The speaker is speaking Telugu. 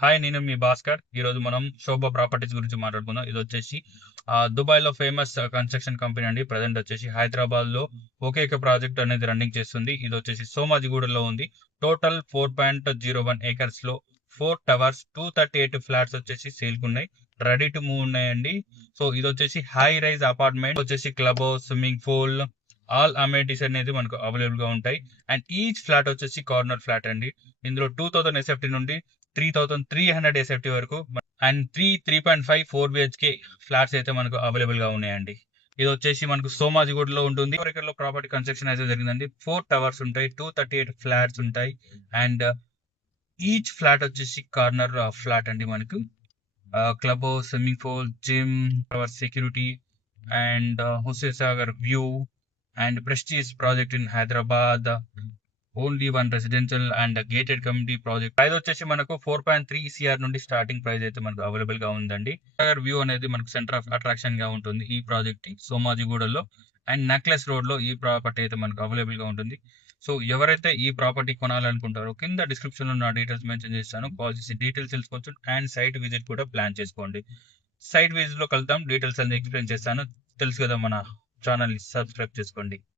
హాయ్, నేను మీ భాస్కర్. ఈరోజు మనం శోభ ప్రాపర్టీస్ గురించి మాట్లాడుకుందాం. ఇది వచ్చేసి దుబాయ్లో ఫేమస్ కన్స్ట్రక్షన్ కంపెనీ అండి. ప్రజెంట్ వచ్చేసి హైదరాబాద్లో ఒకే ఒక ప్రాజెక్ట్ అనేది రన్నింగ్ చేస్తుంది. ఇది వచ్చేసి సోమాజిగూడలో ఉంది. టోటల్ 4.01 ఏకర్స్లో 4 టవర్స్ 238 ఫ్లాట్స్ వచ్చేసి సేల్కి ఉన్నాయి. రెడీ టు మూవ్ ఉన్నాయండి. సో ఇది వచ్చేసి హై రైజ్ అపార్ట్మెంట్ వచ్చేసి club house, swimming pool, all amenities అనేది మనకు అవైలబుల్ గా ఉంటాయి. అండ్ ఈచ్ ఫ్లాట్ వచ్చేసి కార్నర్ ఫ్లాట్ అండి. ఇందులో 2000 ఎస్ఎఫ్టీ నుండి 3300 ఎస్ఎఫ్టీ వరకు అండ్ 3.5 4 బిహెచ్కే ఫ్లాట్స్ అయితే మనకు అవైలబుల్ గా ఉన్నాయండి. ఇది వచ్చేసి మనకు సోమాజిగూడలో ఉంటుంది. 4 ఎకర్లో ప్రాపర్టీ కన్స్ట్రక్షన్ అయితే జరిగిందండి. 4 టవర్స్ ఉంటాయి, 238 ఫ్లాట్స్ ఉంటాయి. అండ్ ఈచ్ ఫ్లాట్ వచ్చేసి కార్నర్ ఫ్లాట్ అండి. మనకు club house, swimming pool, gym, security and Hussain Sagar view and prestige project in Hyderabad. Only one residential and gated community project. Price వచ్చేసి మనకు 4.3 సిఆర్ నుండి స్టార్టింగ్ ప్రైస్ అయితే మనకు అవైలబుల్ గా ఉందండి. వ్యూ అనేది మనకు సెంటర్ ఆఫ్ అట్రాక్షన్ గా ఉంటుంది ఈ ప్రాజెక్ట్ సోమాజిగూడలో. అండ్ నెక్లెస్ రోడ్ లో ఈ ప్రాపర్టీ అయితే మనకు అవైలబుల్ గా ఉంటుంది. సో ఎవరైతే ఈ ప్రాపర్టీ కొనాలనుకుంటారో కింద డిస్క్రిప్షన్ లో నా డీటెయిల్స్ మెన్షన్ చేస్తాను. కాల్ చేసి డీటెయిల్స్ తెలుసుకోవచ్చు. అండ్ సైట్ విజిట్ కూడా ప్లాన్ చేసుకోండి. సైట్ విజిట్ లో కలుద్దాం, డీటెయిల్స్ అన్ని ఎక్స్ప్లెయిన్ చేస్తాను. తెలుసు కదా, మన ఛానల్ ని సబ్స్క్రైబ్ చేసుకోండి.